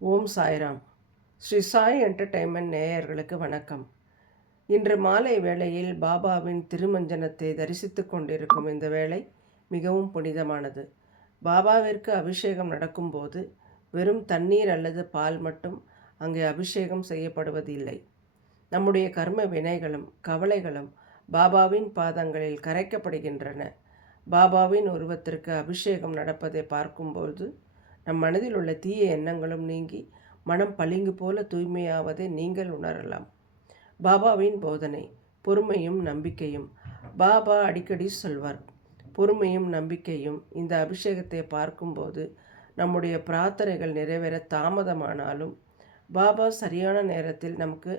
ஓம் Sairam. Sri Sai entertainment நேயர்களுக்கு வணக்கம். இன்று மாலை வேளையில் பாபாவின் திருமஞ்சனத்தை தரிசித்து கொண்டிருக்கும் இந்த வேளை மிகவும் புனிதமானது. பாபாவிற்கு அபிஷேகம் நடக்கும்போது வெறும் தண்ணீர் அல்லது பால் மட்டும் அங்கே அபிஷேகம் செய்யப்படுவதில்லை. நம்முடைய கர்ம வினைகளும் கவலைகளும் பாபாவின் பாதங்களில் கரைக்கப்படுகின்றன. பாபாவின் உருவத்திற்கு அபிஷேகம் நடப்பதை பார்க்கும்போது நம் மனதில் உள்ள தீய எண்ணங்களும் நீங்கி மனம் பளிங்கு போல தூய்மையாவதை நீங்கள் உணரலாம். பாபாவின் போதனை பொறுமையும் நம்பிக்கையும். பாபா அடிக்கடி சொல்வார், பொறுமையும் நம்பிக்கையும். இந்த அபிஷேகத்தை பார்க்கும்போது நம்முடைய பிரார்த்தனைகள் நிறைவேற தாமதமானாலும் பாபா சரியான நேரத்தில் நமக்கு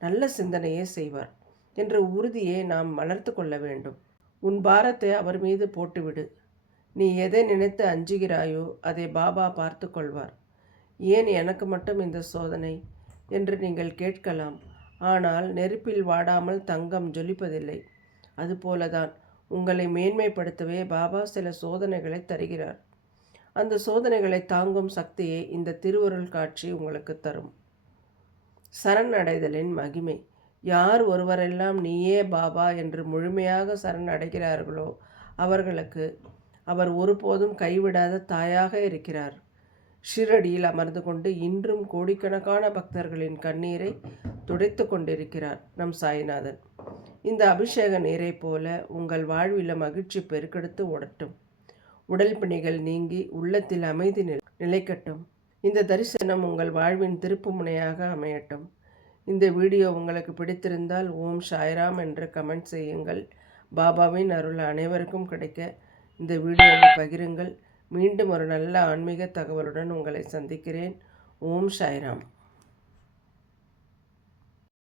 நல்ல சிந்தனையே செய்வார் என்ற உறுதியை நாம் வளர்த்து கொள்ள வேண்டும். உன் பாரத்தை அவர் மீது போட்டுவிடு. நீ எதை நினைத்து அஞ்சுகிறாயோ அதை பாபா பார்த்து கொள்வார். ஏன் எனக்கு மட்டும் இந்த சோதனை என்று நீங்கள் கேட்கலாம். ஆனால் நெருப்பில் வாடாமல் தங்கம் ஜொலிப்பதில்லை. அதுபோலதான் உங்களை மேன்மைப்படுத்தவே பாபா சில சோதனைகளை தருகிறார். அந்த சோதனைகளை தாங்கும் சக்தியை இந்த திருவருள் காட்சி உங்களுக்கு தரும். சரணடைதலின் மகிமை. யார் ஒருவரெல்லாம் நீயே பாபா என்று முழுமையாக சரணடைகிறார்களோ அவர்களுக்கு அவர் ஒருபோதும் கைவிடாத தாயாக இருக்கிறார். ஷிரடியில் அமர்ந்து கொண்டு இன்றும் கோடிக்கணக்கான பக்தர்களின் கண்ணீரை துடைத்து கொண்டிருக்கிறார் நம் சாய்நாதன். இந்த அபிஷேக நீரை போல உங்கள் வாழ்வில் மகிழ்ச்சி பெருக்கெடுத்து ஓடட்டும். உடல் பிணிகள் நீங்கி உள்ளத்தில் அமைதி நிலைக்கட்டும். இந்த தரிசனம் உங்கள் வாழ்வின் திருப்பு முனையாக அமையட்டும். இந்த வீடியோ உங்களுக்கு பிடித்திருந்தால் ஓம் சாய்ராம் என்று கமெண்ட் செய்யுங்கள். பாபாவின் அருள் அனைவருக்கும் கிடைக்க இந்த வீடியோவை பகிருங்கள். மீண்டும் ஒரு நல்ல ஆன்மீக தகவலுடன் உங்களை சந்திக்கிறேன். ஓம் சாய்ராம்.